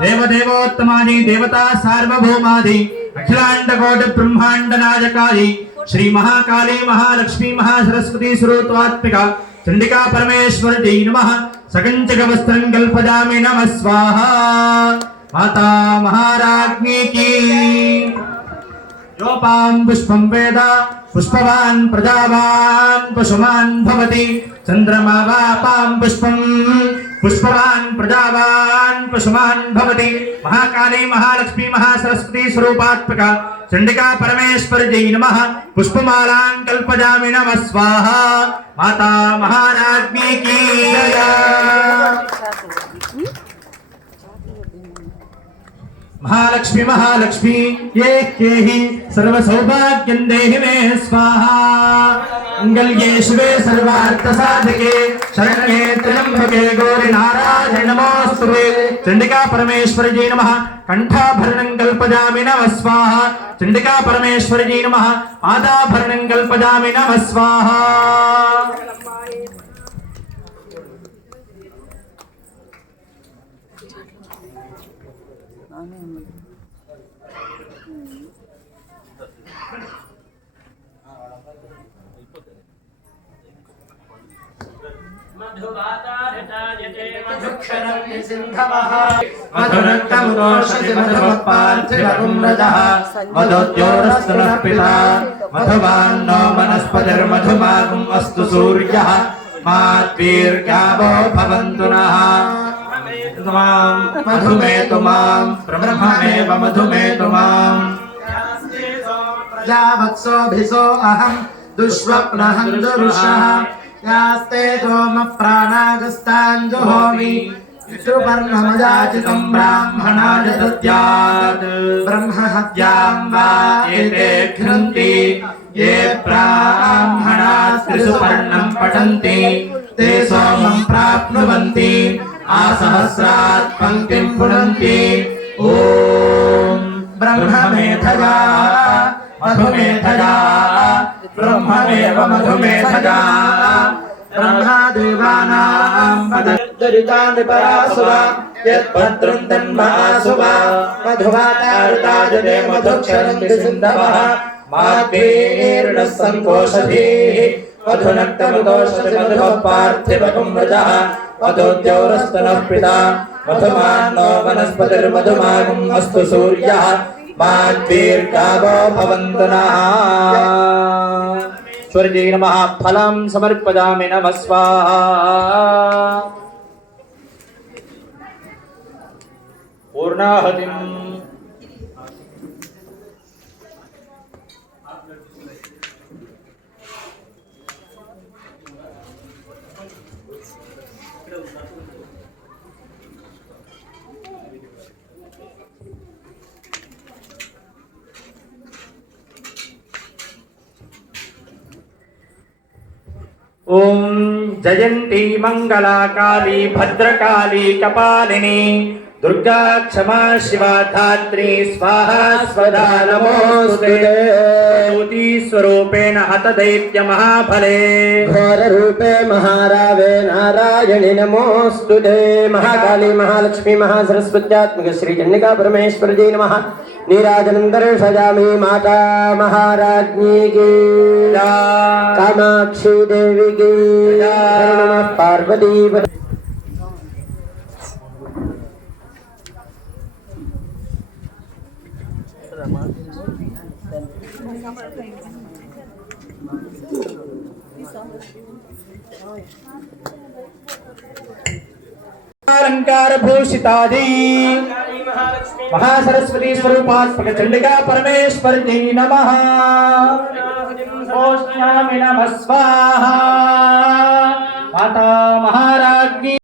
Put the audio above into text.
देवदेवोत्तमादि देवता सार्वभौमादि अखिलांड कोटि ब्रह्मांड नायकादि श्री महाकाली महालक्ष्मी महासरस्वती स्वरूपात्मिका चंडिका परमेश्वर जय नमः। सकंचक वस्त्रं कल्पयामि नमः स्वाहा। माता महाराज्ञी की। योपां पुष्पं वेद पुष्पवान् प्रजावान् पशुमान् भवति। चंद्रमा वापां पुष्पं पुष्पवान् प्रजावान् पशुमान् भवति। महाकाली महालक्ष्मी महासरस्वती स्वरूपात्मका चंडिका परमेश्वर जय नमः। पुष्पमालां कल्पयामि नमः स्वाहा। माता महाराज्ञी की जय। महालक्ष्मी महालक्ष्मी ये ही सर्व सौभाग्यं देहि मे स्वाहा। मंगल्ये शिवे सर्वार्थ साधके शरण्ये त्र्यंबके गौरी नारायण नमोस्तुते। चंडिका परमेश्वर जी नमः। कंठाभरणं कल्पयामि नमः स्वाहा। चंडिका परमेश्वर जी नमः। पादाभरणं कल्पयामि नमः स्वाहा। मधुवातारतायते मधुक्षरं निसिन्धवः मधुरक्तमुदोषति मधुपार्थिवपुम्रजः मधुद्योरस्तुनः पिता मधुवान्नो वनस्पतिर्मधुमागुम् अस्तु सूर्यः माद्वीर्गावो भवन्तु नः। मधुमेतु मां ब्रह्ममेव मधुमेतु मां प्रजावत्सोऽभिसो अहं दुष्स्वप्नहं दुरुषः यास्ते सोम प्राणागस्ताञ्जुहोमि पितृपर्णमयाचितं ब्राह्मणाय दद्यात्। ब्रह्महत्यां वा एते घ्नन्ति ये ब्राह्मणाः त्रिसुपर्णं पठन्ति ते सोमं प्राप्नुवन्ति आसहस्रात् पङ्क्तिं पुनन्ति। ॐ ब्रह्ममेधया मधुमेधया ब्रह्ममेव मधुमेधया ब्रह्मदेवानां पदरितानि परासुवा यद्भद्रं तन्मासुवा मधुवातारुताजने मधुक्षरं निसिन्धवः माद्वीर्णः सङ्कोषधीः मधुनक्तमुदोषति मधुः पार्थिवपुम्रजः मधुद्योरस्तुनः पिता मधुमान्नो वनस्पतिर्मधुमागुम् अस्तु सूर्यः माद्वीर्गावो भवन्तु नः। सूर्यै नमः। फलं समर्पयामि नमः स्वाहा। पूर्णाहुतिं ओम जयंती मंगला काली भद्रकाली कपालिनी दुर्गा क्षमा शिवा धात्री स्वाहा स्वधा नमोस्तुते। ज्योति स्वरूपेण हत दैत्य महाफले घोर रूपे महारावे नारायणि नमोस्तुते। महाकाली महालक्ष्मी महासरस्वत्यात्मक श्री चंडिका परमेश्वर जी नमः। नीराजनं दर्शयामि माता महाराज्ञी की कामाक्षी देवी की नमः। पार्वती अलंकार भूषितादि महासरस्वती स्वरूपात्मक चंडिका परमेश्वर जी नमः। नमः स्वाहा। माता महाराज्ञी